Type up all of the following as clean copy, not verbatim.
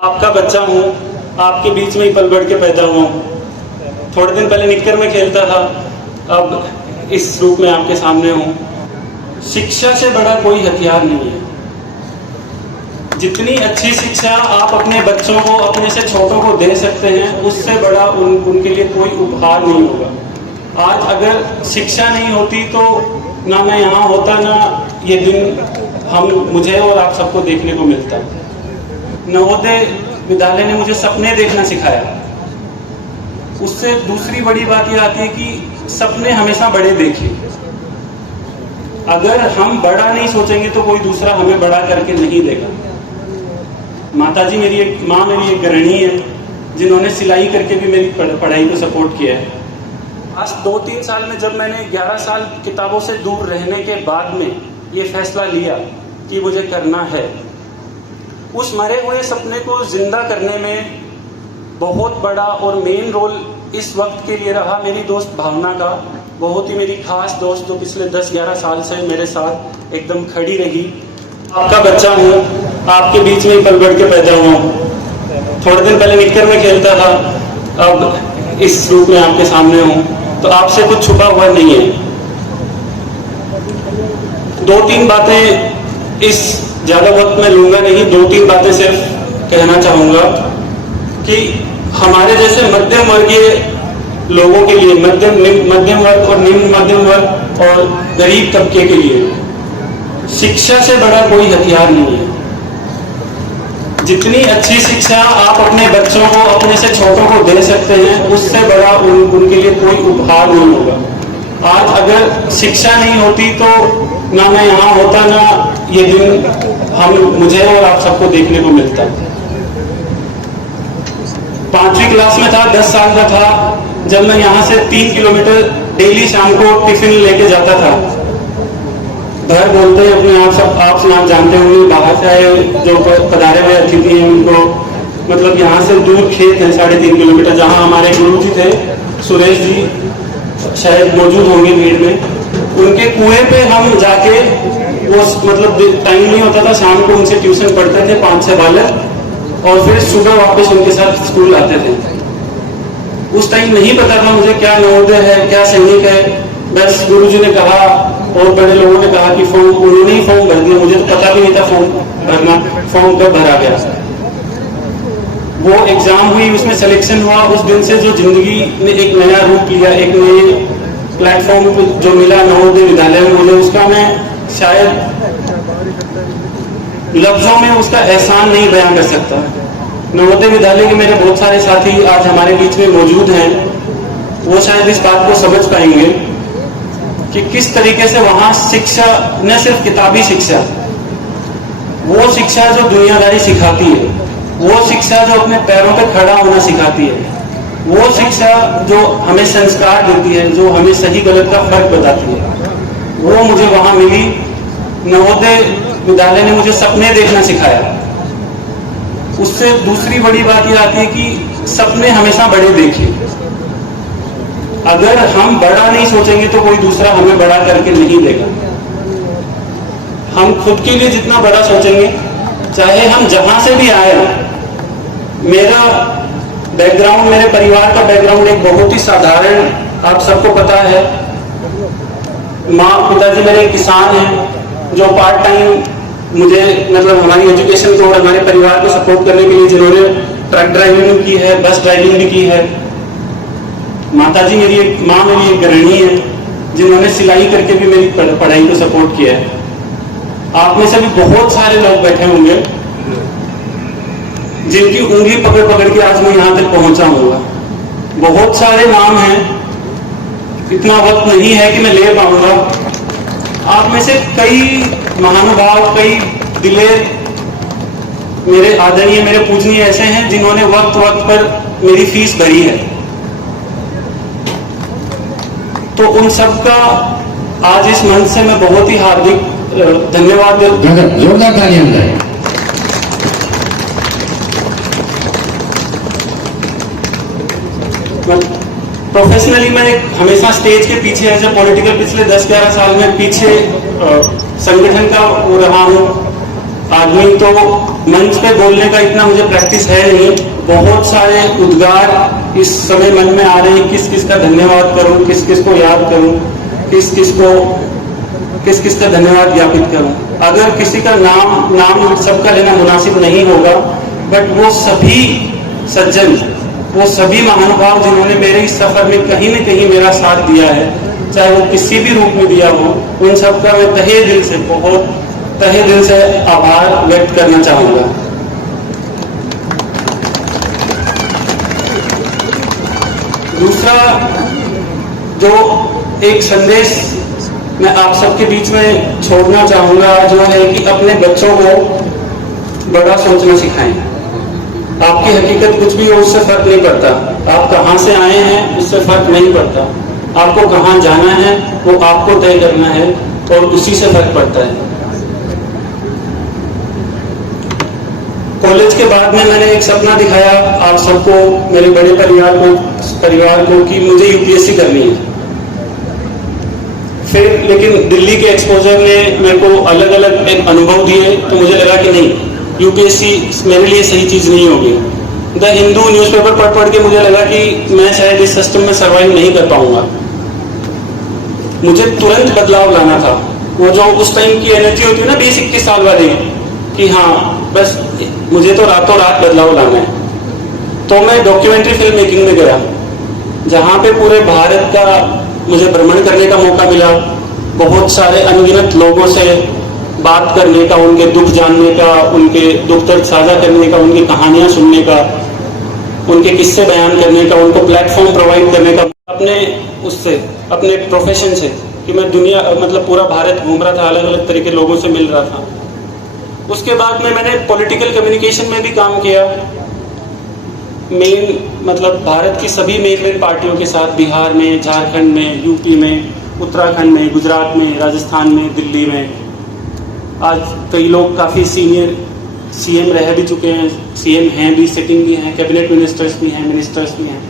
आपका बच्चा हूँ, आपके बीच में ही पल बढ़ के पैदा हुआ हूँ। थोड़े दिन पहले निक्कर में खेलता था, अब इस रूप में आपके सामने हूँ। शिक्षा से बड़ा कोई हथियार नहीं है। जितनी अच्छी शिक्षा आप अपने बच्चों को, अपने से छोटों को दे सकते हैं, उससे बड़ा उनके लिए कोई उपहार नहीं होगा। आज अगर शिक्षा नहीं होती तो ना मैं यहाँ होता, ना ये दिन मुझे और आप सबको देखने को मिलता। नवोदय विद्यालय ने मुझे सपने देखना सिखाया। उससे दूसरी बड़ी बात यह आती है कि सपने हमेशा बड़े देखें। अगर हम बड़ा नहीं सोचेंगे तो कोई दूसरा हमें बड़ा करके नहीं देगा। माँ मेरी एक गृहिणी है, जिन्होंने सिलाई करके भी मेरी पढ़ाई को सपोर्ट किया है। आज 2-3 साल में जब मैंने 11 साल किताबों से दूर रहने के बाद में ये फैसला लिया कि मुझे करना है, उस मरे हुए सपने को जिंदा करने में बहुत बड़ा और मेन रोल इस वक्त के लिए रहा मेरी दोस्त भावना का। बहुत ही मेरी खास दोस्त, जो पिछले 10-11 साल से मेरे साथ एकदम खड़ी रही। आपका बच्चा हूँ, आपके बीच में ही पल बढ़ के पैदा हुआ हूँ। थोड़े दिन पहले निक्कर में खेलता था, अब इस रूप में आपके सामने हूँ। तो आपसे कुछ छुपा हुआ नहीं है। 2-3 बातें इस ज़्यादा वक्त में लूँगा नहीं, 2-3 बातें सिर्फ कहना चाहूँगा कि हमारे जैसे मध्यम वर्गीय लोगों के लिए, मध्यम वर्ग और निम्न मध्यम वर्ग और गरीब तबके के लिए शिक्षा से बड़ा कोई हथियार नहीं है। जितनी अच्छी शिक्षा आप अपने बच्चों को, अपने से छोटों को दे सकते हैं, उससे बड़ा उनके लिए कोई उपहार नहीं होगा। आज अगर शिक्षा नहीं होती तो ना मैं यहाँ होता, ना ये दिन मुझे और आप सबको देखने को मिलता। 5वीं क्लास में था, 10 साल का था, जब मैं यहाँ से 3 किलोमीटर डेली शाम को टिफिन लेके जाता था। घर बोलते हैं अपने आप जानते होंगे, बाहर से आए जो पधारे हुए अतिथि हैं उनको, मतलब यहाँ से दूर खेत है 3.5 किलोमीटर, जहाँ हमारे गुरु जी थे, सुरेश जी शायद मौजूद होंगे भीड़ में। उनके कुएं पे हम जाके, वो मतलब टाइम नहीं होता था, शाम को उनसे ट्यूशन पढ़ते थे 5-6 बालक, और फिर सुबह वापस उनके साथ स्कूल आते थे। उस टाइम नहीं पता था मुझे क्या नवोदय है, क्या सैनिक है। बस गुरुजी ने कहा और बड़े लोगों ने कहा कि फॉर्म, उन्होंने ही फॉर्म भर दिया। मुझे तो पता भी नहीं था फॉर्म कब भरा गया। वो एग्जाम हुई, उसमें सिलेक्शन हुआ। उस दिन से जो जिंदगी ने एक नया रूप लिया, एक नए प्लेटफॉर्म जो मिला नवोदय विद्यालय में मुझे, उसका मैं शायद लफ्जों में उसका एहसान नहीं बयां कर सकता। नवोदय विद्यालय के मेरे बहुत सारे साथी आज हमारे बीच में मौजूद हैं। वो शायद इस बात को समझ पाएंगे कि किस तरीके से वहां शिक्षा, न सिर्फ किताबी शिक्षा, वो शिक्षा जो दुनियादारी सिखाती है, वो शिक्षा जो अपने पैरों पे खड़ा होना सिखाती है, वो शिक्षा जो हमें संस्कार देती है, जो हमें सही गलत का फर्क बताती है, वो मुझे वहां मिली। नवोदय विद्यालय ने मुझे सपने देखना सिखाया। उससे दूसरी बड़ी बात यह आती है कि सपने हमेशा बड़े देखें। अगर हम बड़ा नहीं सोचेंगे तो कोई दूसरा हमें बड़ा करके नहीं देगा। हम खुद के लिए जितना बड़ा सोचेंगे, चाहे हम जहां से भी आए। मेरा बैकग्राउंड, मेरे परिवार का बैकग्राउंड एक बहुत ही साधारण, आप सबको पता है। पिताजी मेरे किसान हैं, जो पार्ट टाइम मुझे, मतलब हमारी एजुकेशन को और हमारे परिवार को सपोर्ट करने के लिए, जिन्होंने ट्रक ड्राइविंग की है, बस ड्राइविंग भी की है। माँ मेरी एक गृहिणी है, जिन्होंने सिलाई करके भी मेरी पढ़ाई को सपोर्ट किया है। आप में से भी बहुत सारे लोग बैठे होंगे जिनकी उंगली पकड़ पकड़ के आज मैं यहाँ तक पहुंचा हूँगा। बहुत सारे नाम हैं, इतना वक्त नहीं है कि मैं ले पाऊंगा। आप में से कई महानुभाव, कई दिलेर, मेरे आदरणीय, मेरे पूजनीय ऐसे हैं जिन्होंने वक्त वक्त पर मेरी फीस भरी है। तो उन सबका आज इस मंच से मैं बहुत ही हार्दिक धन्यवाद देता हूं। जोरदार तालियां बजाएं। प्रोफेशनली मैं हमेशा स्टेज के पीछे, एज ए पॉलिटिकल, पिछले 10-11 साल में पीछे संगठन का रहा हूँ आदमी। तो मंच पे बोलने का इतना मुझे प्रैक्टिस है नहीं। बहुत सारे उद्गार इस समय मन में आ रहे हैं, किस किस का धन्यवाद करूं, किस किस को याद करूं, किस किस का धन्यवाद ज्ञापित करूं। अगर किसी का नाम सबका लेना मुनासिब नहीं होगा, बट वो सभी सज्जन, वो सभी महानुभाव जिन्होंने मेरे इस सफर में कहीं न कहीं मेरा साथ दिया है, चाहे वो किसी भी रूप में दिया हो, उन सबका मैं तहे दिल से आभार व्यक्त करना चाहूंगा। दूसरा जो एक संदेश मैं आप सबके बीच में छोड़ना चाहूंगा, जो है कि अपने बच्चों को बड़ा सोचना सिखाएं। आपकी हकीकत कुछ भी हो, उससे फर्क नहीं पड़ता। आप कहां से आए हैं उससे फर्क नहीं पड़ता। आपको कहां जाना है वो आपको तय करना है, और उसी से फर्क पड़ता है। कॉलेज के बाद में मैंने एक सपना दिखाया आप सबको, मेरे बड़े परिवार को कि मुझे यूपीएससी करनी है। फिर लेकिन दिल्ली के एक्सपोजर ने मेरे को अलग अलग एक अनुभव दिए, तो मुझे लगा कि नहीं, यूपीएससी मेरे लिए सही चीज नहीं होगी। द हिंदू न्यूज़पेपर पढ़ के मुझे लगा कि मैं शायद इस सिस्टम में सर्वाइव नहीं कर पाऊंगा। मुझे तुरंत बदलाव लाना था। वो जो उस टाइम की एनर्जी होती है ना 20-21 साल वाली, कि हाँ बस मुझे तो रातों रात बदलाव लाना है। तो मैं डॉक्यूमेंट्री फिल्म मेकिंग में गया, जहाँ पे पूरे भारत का मुझे भ्रमण करने का मौका मिला। बहुत सारे अनगिनत लोगों से बात करने का, उनके दुख जानने का, उनके दुख दर्द साझा करने का, उनकी कहानियां सुनने का, उनके किस्से बयान करने का, उनको प्लेटफॉर्म प्रोवाइड करने का, अपने प्रोफेशन से, कि मैं दुनिया मतलब पूरा भारत घूम रहा था, अलग अलग तरह के लोगों से मिल रहा था। उसके बाद में मैंने पॉलिटिकल कम्युनिकेशन में भी काम किया। मतलब भारत की सभी मेन पार्टियों के साथ, बिहार में, झारखंड में, यूपी में, उत्तराखंड में, गुजरात में, राजस्थान में, दिल्ली में। आज कई लोग काफ़ी सीनियर सीएम रह भी चुके हैं, सीएम हैं भी, सिटिंग भी हैं, कैबिनेट मिनिस्टर्स भी हैं, मिनिस्टर्स भी हैं।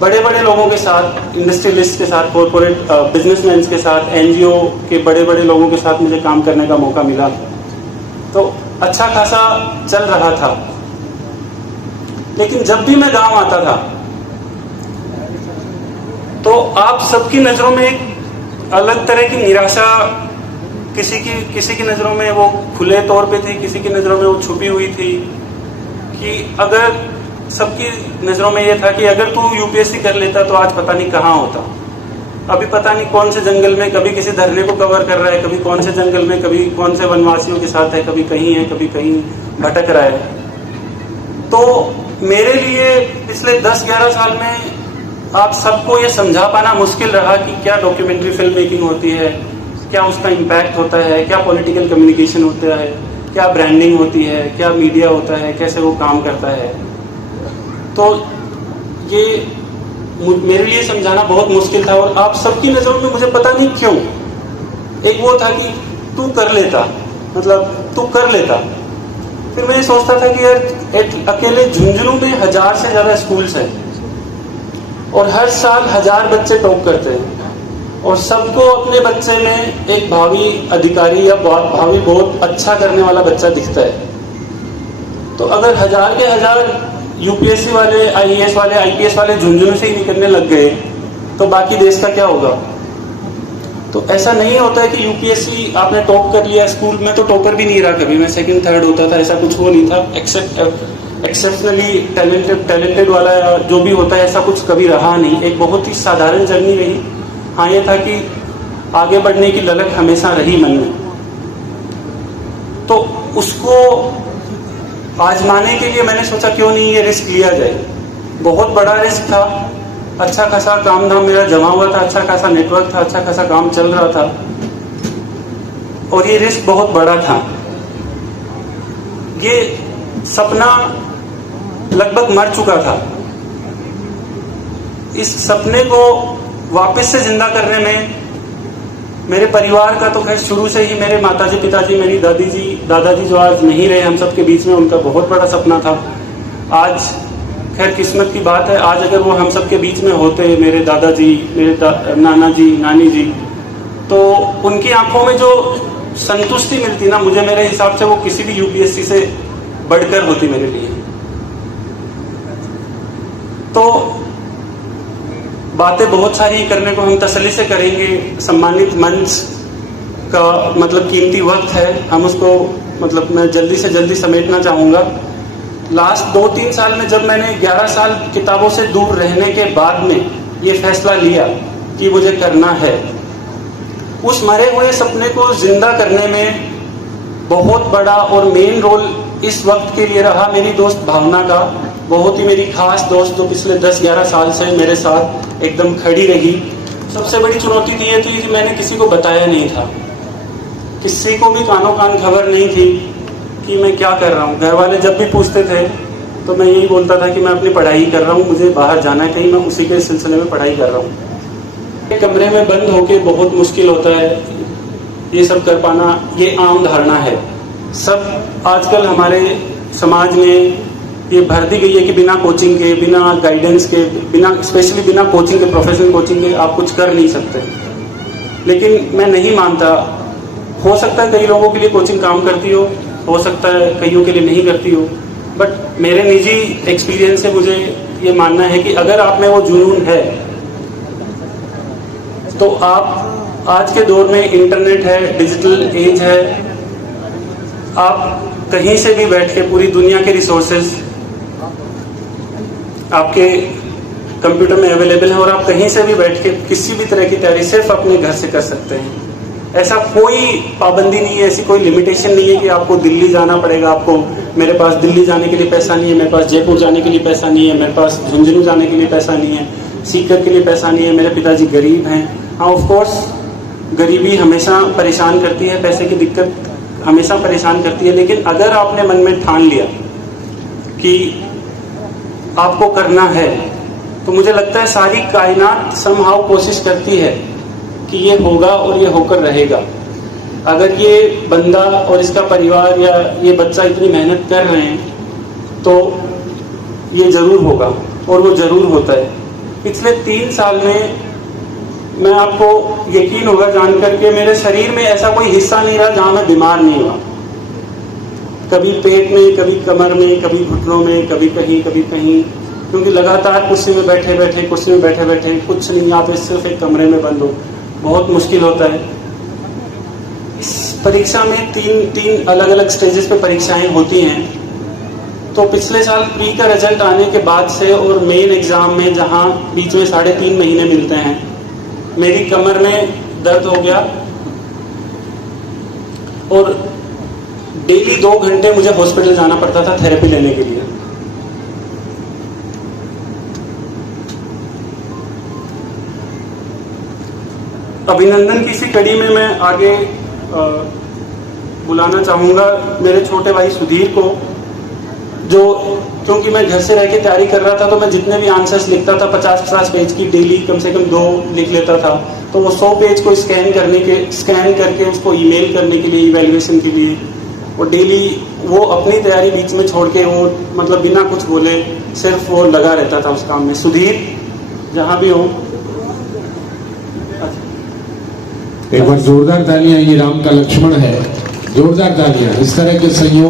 बड़े बड़े लोगों के साथ, इंडस्ट्रियलिस्ट के साथ, कॉरपोरेट बिजनेसमैन के साथ, एनजीओ के बड़े बड़े लोगों के साथ मुझे काम करने का मौका मिला। तो अच्छा खासा चल रहा था। लेकिन जब भी मैं गांव आता था, तो आप सबकी नजरों में एक अलग तरह की निराशा, किसी की नजरों में वो खुले तौर पे थी, किसी की नजरों में वो छुपी हुई थी। कि अगर सबकी नजरों में ये था कि अगर तू यूपीएससी कर लेता तो आज पता नहीं कहाँ होता। अभी पता नहीं कौन से जंगल में, कभी किसी धरने को कवर कर रहा है, कभी कौन से जंगल में, कभी कौन से वनवासियों के साथ है, कभी कहीं भटक रहा है। तो मेरे लिए पिछले 10-11 साल में आप सबको ये समझा पाना मुश्किल रहा कि क्या डॉक्यूमेंट्री फिल्म मेकिंग होती है, क्या उसका इम्पैक्ट होता है, क्या पॉलिटिकल कम्युनिकेशन होता है, क्या ब्रांडिंग होती है, क्या मीडिया होता है, कैसे वो काम करता है। तो ये मेरे लिए समझाना बहुत मुश्किल था। और आप सबकी नज़रों में मुझे पता नहीं क्यों एक वो था कि तू कर लेता, मतलब तू कर लेता। फिर मैं ये सोचता था कि यार अकेले झुंझुनू में 1000 से ज़्यादा स्कूल्स हैं, और हर साल 1000 बच्चे टॉप करते हैं, और सबको अपने बच्चे में एक भावी अधिकारी या भावी बहुत अच्छा करने वाला बच्चा दिखता है। तो अगर 1000 के 1000 यूपीएससी वाले, आईएएस वाले, आईपीएस वाले झुंझुनू से ही निकलने लग गए, तो बाकी देश का क्या होगा। तो ऐसा नहीं होता है कि यूपीएससी आपने टॉप कर लिया। स्कूल में तो टॉपर भी नहीं रहा कभी, मैं सेकंड थर्ड होता था, ऐसा कुछ वो नहीं था। एक्सेप्शनली टैलेंटेड वाला जो भी होता है, ऐसा कुछ कभी रहा नहीं। एक बहुत ही साधारण जर्नी रही। हाँ, ये था कि आगे बढ़ने की ललक हमेशा रही मन में। तो उसको आजमाने के लिए मैंने सोचा क्यों नहीं ये रिस्क लिया जाए। बहुत बड़ा रिस्क था, अच्छा खासा काम धाम मेरा जमा हुआ था, अच्छा खासा नेटवर्क था, अच्छा खासा काम चल रहा था, और ये रिस्क बहुत बड़ा था। ये सपना लगभग मर चुका था। इस सपने को वापस से जिंदा करने में मेरे परिवार का तो खैर शुरू से ही, मेरे माताजी, पिताजी, मेरी दादाजी जो आज नहीं रहे हम सब के बीच में, उनका बहुत बड़ा सपना था। आज खैर किस्मत की बात है, आज अगर वो हम सब के बीच में होते, मेरे दादाजी, मेरे नाना जी, नानी जी, तो उनकी आंखों में जो संतुष्टि मिलती ना मुझे, मेरे हिसाब से वो किसी भी यूपीएससी से बढ़कर होती मेरे लिए। तो बातें बहुत सारी करने को हम तसल्ली से करेंगे। सम्मानित मंच का मतलब कीमती वक्त है, हम उसको मतलब मैं जल्दी से जल्दी समेटना चाहूँगा। लास्ट 2-3 साल में जब मैंने 11 साल किताबों से दूर रहने के बाद में ये फैसला लिया कि मुझे करना है, उस मरे हुए सपने को जिंदा करने में बहुत बड़ा और मेन रोल इस वक्त के लिए रहा मेरी दोस्त भावना का। बहुत ही मेरी खास दोस्त जो पिछले 10-11 साल से मेरे साथ एकदम खड़ी रही। सबसे बड़ी चुनौती थी ये थी कि मैंने किसी को बताया नहीं था, किसी को भी कानों कान खबर नहीं थी कि मैं क्या कर रहा हूँ। घर वाले जब भी पूछते थे तो मैं यही बोलता था कि मैं अपनी पढ़ाई कर रहा हूँ, मुझे बाहर जाना है कहीं, मैं उसी के सिलसिले में पढ़ाई कर रहा हूँ। कमरे में बंद होके बहुत मुश्किल होता है ये सब कर पाना, ये आम धारणा है। सब आजकल हमारे समाज में ये भर दी गई है कि बिना कोचिंग के, बिना गाइडेंस के, बिना स्पेशली बिना कोचिंग के, प्रोफेशनल कोचिंग के आप कुछ कर नहीं सकते। लेकिन मैं नहीं मानता। हो सकता है कई लोगों के लिए कोचिंग काम करती हो सकता है कईयों के लिए नहीं करती हो, बट मेरे निजी एक्सपीरियंस से मुझे ये मानना है कि अगर आप में वो जुनून है तो आप आज के दौर में इंटरनेट है, डिजिटल एज है, आप कहीं से भी बैठ के पूरी दुनिया के रिसोर्सेज आपके कंप्यूटर में अवेलेबल है और आप कहीं से भी बैठ के किसी भी तरह की तैयारी सिर्फ अपने घर से कर सकते हैं। ऐसा कोई पाबंदी नहीं है, ऐसी कोई लिमिटेशन नहीं है कि आपको दिल्ली जाना पड़ेगा। आपको मेरे पास दिल्ली जाने के लिए पैसा नहीं है, मेरे पास जयपुर जाने के लिए पैसा नहीं है, मेरे पास झुंझुनू जाने के लिए पैसा नहीं है, सीकर के लिए पैसा नहीं है, मेरे पिताजी गरीब हैं। हाँ, ऑफ कोर्स गरीबी हमेशा परेशान करती है, पैसे की दिक्कत हमेशा परेशान करती है, लेकिन अगर आपने मन में ठान लिया कि आपको करना है तो मुझे लगता है सारी कायनात समहाउ कोशिश करती है कि ये होगा और ये होकर रहेगा। अगर ये बंदा और इसका परिवार या ये बच्चा इतनी मेहनत कर रहे हैं तो ये जरूर होगा और वो जरूर होता है। पिछले 3 साल में मैं आपको यकीन होगा जानकर के मेरे शरीर में ऐसा कोई हिस्सा नहीं रहा जहां मैं बीमार नहीं हुआ। कभी पेट में, कभी कमर में, कभी घुटनों में, कभी कहीं कभी कहीं, क्योंकि लगातार कुर्सी में बैठे बैठे कुछ नहीं, आप सिर्फ एक कमरे में बंद हो, बहुत मुश्किल होता है। इस परीक्षा में तीन अलग अलग स्टेजेस पे परीक्षाएं होती हैं। तो पिछले साल प्री का रिजल्ट आने के बाद से और मेन एग्जाम में जहां बीच में 3.5 महीने मिलते हैं, मेरी कमर में दर्द हो गया और डेली 2 घंटे मुझे हॉस्पिटल जाना पड़ता था थेरेपी लेने के लिए। अभिनंदन की इसी कड़ी में मैं आगे बुलाना चाहूँगा मेरे छोटे भाई सुधीर को, जो क्योंकि मैं घर से रह के तैयारी कर रहा था तो मैं जितने भी आंसर्स लिखता था 50-50 पेज की डेली कम से कम 2 लिख लेता था। तो वो 100 पेज को स्कैन करके उसको ईमेल करने के लिए, इवैल्यूएशन के लिए, वो डेली वो अपनी तैयारी बीच में छोड़ के वो मतलब बिना कुछ बोले सिर्फ वो लगा रहता था उस काम में। सुधीर जहाँ भी हो, एक बार जोरदार तालियां। ये राम का लक्ष्मण है, जोरदार तालियां। इस तरह के संयोग